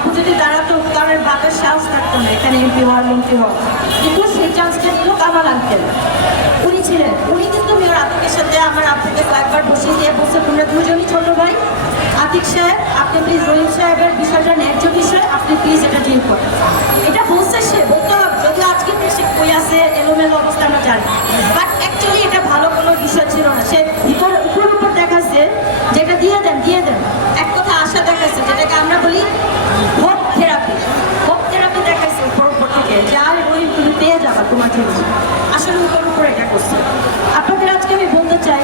আপু যদি দাঁড়াতো কারোর বাবার সাহস থাকতো না এখানে এমপি হওয়ার মন্ত্রী হওয়ার, কিন্তু সেই চান্সটা নিল কামাল আঙ্কেল। উনি ছিলেন, উনি কিন্তু মেয়র আতিকের সাথে আমার আপনাকে কয়েকবার বসিয়ে দিয়ে বলছে তোমরা দুজনই ছোট ভাই, আতিক সাহেব আপনি প্লিজ রহিম সাহেবের বিষয়টা ন্যায্য বিষয়, আপনি প্লিজ এটা ডিল করেন। এটা বলছে সে, বলতে হবে যদিও আজকে সে কই আছে এলোমেলো অবস্থা আমরা জানি, বাট অ্যাকচুয়ালি এটা ভালো কোনো বিষয় ছিল না। সে ভিতর উপর দেখাচ্ছে যেটা দিয়ে দেন এক কথা আশা দেখাচ্ছে, যেটাকে আমরা বলি হোপ থেরাপি। হোপ থেরাপি দেখাচ্ছে উপর থেকে যে আর ওই তুমি পেয়ে যাবা তোমার জন্য, আসলে উপর এটা করছে। আপনাদের আজকে আমি বলতে চাই,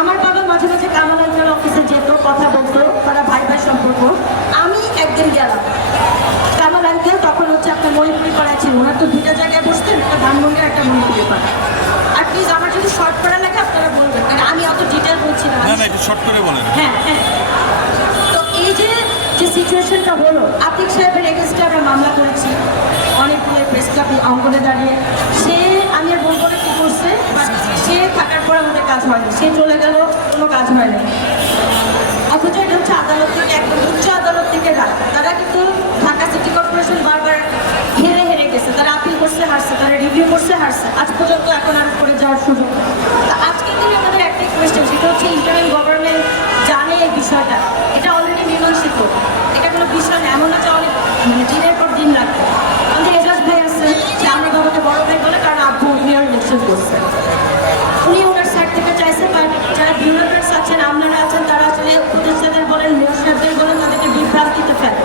আমার বাবা মাঝে মাঝে কামাল আঙ্কেল অফিসে যেত, কথা বলতো, তারা ভাই ভাই সম্পর্ক। আমি একদিন গেলাম, কামাল আঙ্কেল তখন হচ্ছে আপনার মণিপুরি পাড়ায় ছিল, ওনার তো দুটা জায়গায় বসতেন, একটা ধানমন্ডির একটা মণিপুরি পাড়া। আর প্লিজ আমার যদি শর্ট করা লাগে আপনারা বলবেন, কারণ আমি অত ডিটেল বলছি না। না একটু শর্ট করে বলেন। হ্যাঁ, তো এই যে সিচুয়েশনটা হলো, আতিক সাহেবের এগেনস্টে আমরা মামলা করেছি অনেকগুলো প্রেস ক্লাব অঙ্গনে দাঁড়িয়ে। সে আমি আর বলবো না কি করছে, বাট সে থাকার পর আমাদের কাজ হয়নি, সে চলে গেল, কোনো কাজ হয়নি। অথচ এটা হচ্ছে আদালত থেকে, একদম উচ্চ আদালত থেকে রায়। তারা কিন্তু ঢাকা সিটি কর্পোরেশন বারবার হেরে গেছে, তারা আপিল করছে হারছে, তারা রিভিউ করছে হারছে, আজ পর্যন্ত এখন আর করে যাওয়ার সুযোগ। তো আজকের দিনে আমাদের একটাই কোয়েশ্চেন, সেটা হচ্ছে ইন্টারিম গভর্নমেন্ট জানে এই বিষয়টা, এটা অলরেডি মীমাংসিত, এটা কোনো বিষয় না, এমন না যে অনেক দিনের পর দিন লাগবে। আমাদের এজাজ ভাই আছে, যে আমার বাবাকে বড় ভাই বলে, কারণ আব্বু মেয়র ইলেকশন করছে, উনি ওনার সাইড থেকে চাইছে। বাট যারা বিউরোক্রেটস আছেন, আপনারা আছেন, তারা আসলে উপদেষ্টাদের বলেন, মেয়র সাহেবদের বলেন, তাদেরকে বিভ্রান্তিতে ফেলে।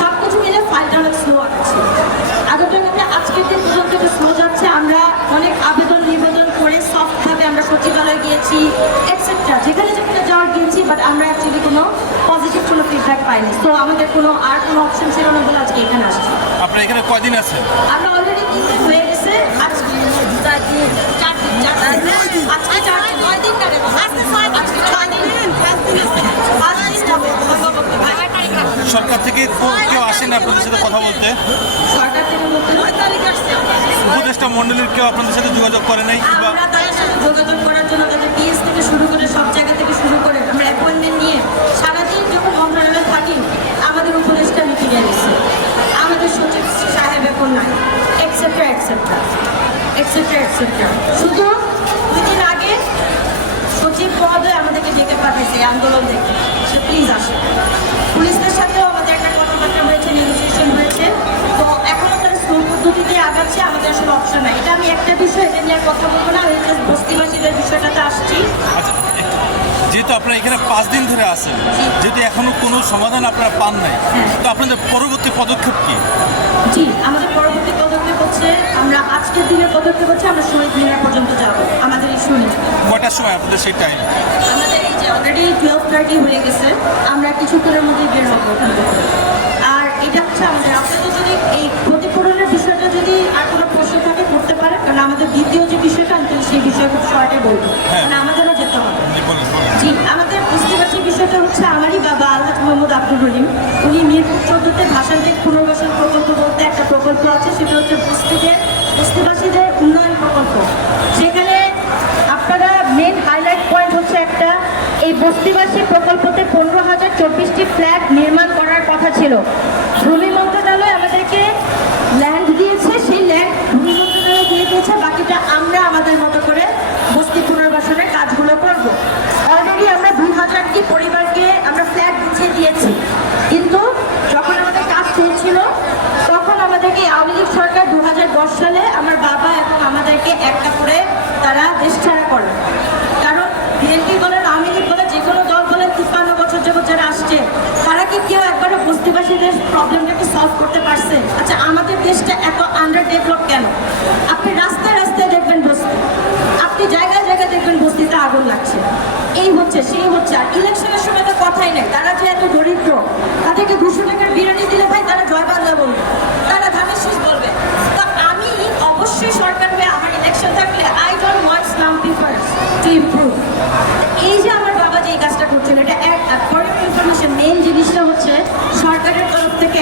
সব কিছু মিলে ফাইলটা অনেক স্লো আছে। আগের আজকের দিন পর্যন্ত এটা স্লো যাচ্ছে। আমরা অনেক আবেদন নিবেদন করে সফটভাবে আমরা সচিবালয়ে গিয়েছি এটসেট্রা, যেখানে যাওয়ার গিয়েছি, বাট আমরা অ্যাকচুয়ালি কোনো পজিটিভ কোনো ফিডব্যাক পাইনি। তো আমাদের কোনো অপশন ছিল না বলে আজকে এখানে আসছি। আপনারা এখানে কয়দিন আছেন? আমরা অলরেডি 3 দিন হয়ে গেছে, আজকে 4 দিন, আজকে 4 দিন, 9 দিন না রে বাবা, আজকে 6 দিন, আজকে 6 দিন, 5 দিন হবে। সরকার থেকে কেউ আসেন আপনাদের সাথে কথা বলতে? সরকার থেকে বলতে 9 তারিখ আসছে। উপদেষ্টা মণ্ডলীর কেউ আপনাদের সাথে যোগাযোগ করে নাই? আমরা তাদের সাথে যোগাযোগ করার জন্য তাদের পিএস থেকে শুরু করে সব জায়গা থেকে শুরু করে আমরা অ্যাপয়েন্টমেন্ট নিয়ে সারাদিন যখন মন্ত্রণালয়ে থাকি, আমাদের উপদেষ্টা মিটিংয়ে গেছে, আমাদের সচিব সাহেব এখন নাই, এক্সেট্রা এক্সেট্রা এক্সেট্রা এক্সেট্রা। শুধু 2 দিন আগে সচিব মহোদয় আমাদেরকে ডেকে পাঠিয়েছে আন্দোলন দেখে, সে প্লিজ আসে। পুলিশদের সাথেও আমাদের একটা কথাবার্তা হয়েছে, নেগোসিয়েশন হয়েছে। তো এখনও তারা স্লো পদ্ধতিতে আগাচ্ছে, আমাদের আসলে অপশন নাই। এটা আমি একটা বিষয়, এটা নিয়ে আর কথা বলবো না, আমি জাস্ট বস্তিবাসীদের বিষয়টাতে আসছি। আচ্ছা, যেহেতু আপনারা এখানে 5 দিন ধরে আছেন, যেহেতু এখনো কোনো সমাধান আপনারা পান নাই, তো আপনাদের পরবর্তী পদক্ষেপ কি? জি, আমাদের পরবর্তী পদক্ষেপ হচ্ছে, আমরা আজকের দিনের পদক্ষেপ হচ্ছে আমরা শহীদ মিনার পর্যন্ত যাব। আমাদের এই শহীদ কয়টার সময় আপনাদের সেই টাইম? আমাদের এই যে অলরেডি 12:30 হয়ে গেছে, আমরা কিছুক্ষণের মধ্যেই বের হবো ওখান থেকে। আর এটা হচ্ছে আমাদের, আপনাদের যদি এই ক্ষতিপূরণের বিষয়টা যদি আর কোনো প্রশ্ন থাকে করতে পারে, কারণ আমাদের দ্বিতীয় যে বিষয়টা, আমি সেই বিষয়ে খুব শর্টে বলবো, কারণ আমাদেরও যেতে হবে। জি, আমাদের বস্তিবাসীর বিষয়টা হচ্ছে, আমারই বাবা আলহাজ মোহাম্মদ আব্দুর রহিম, উনি মিরপুর 14-তে ভাষান্তিক পুনর্বাসন প্রকল্প বলতে একটা প্রকল্প আছে, সেটা হচ্ছে বস্তিবাসীদের উন্নয়ন প্রকল্প। সেখানে আপনারা মেন হাইলাইট পয়েন্ট হচ্ছে একটা, এই বস্তিবাসী প্রকল্পতে 15,024টি ফ্ল্যাট নির্মাণ করার কথা ছিল। ভূমি মন্ত্রণালয় আমাদেরকে ল্যান্ড দিয়েছে, সেই ল্যান্ড ভূমি মন্ত্রণালয় দিয়ে দিয়েছে, বাকিটা আমরা আমাদের মতো করে বস্তি পুনর্বাসনের কাজগুলো করব। অলরেডি আমরা 2,000টি পরিবারকে আমরা ফ্ল্যাট গুছিয়ে দিয়েছি, কিন্তু যখন আমাদের কাজ চলছিল তখন আমাদেরকে আওয়ামী লীগ সরকার 2010 সালে আমার বাবা এবং আমাদেরকে একটা করে তারা দেশ ছাড়া করে। কারণ বিএনপি বলেন, আওয়ামী লীগ বলে, যে কোনো দল বলেন, 53 বছর যাবত যারা আসছে, তারা কি কেউ একবারও বস্তিবাসীদের প্রবলেমটাকে সলভ করতে পারছে? আচ্ছা, আমাদের দেশটা এত আন্ডার ডেভেলপ কেন? আপনি রাস্তায় রাস্তায় দেখবেন বস্তি, আপনি জায়গায় জায়গায় দেখবেন বস্তিতে আগুন লাগছে, এই হচ্ছে সেই হচ্ছে। আর ইলেকশনের সময় তো কথাই নেই, তারা যে এত দরিদ্র, তাদেরকে 200 টাকার বিরিয়ানি দিলে ভাই তারা জয় বাংলা বলবে, তারা ধানের শীষ বলবে। তো আমি অবশ্যই সরকার হয়ে আমার ইলেকশন থাকলে I don't want slum peoples to improve. এই যে আমার বাবা যে এই কাজটা করছেন, এটা ফর ইনফরমেশন, মেইন জিনিসটা হচ্ছে সরকারের তরফ থেকে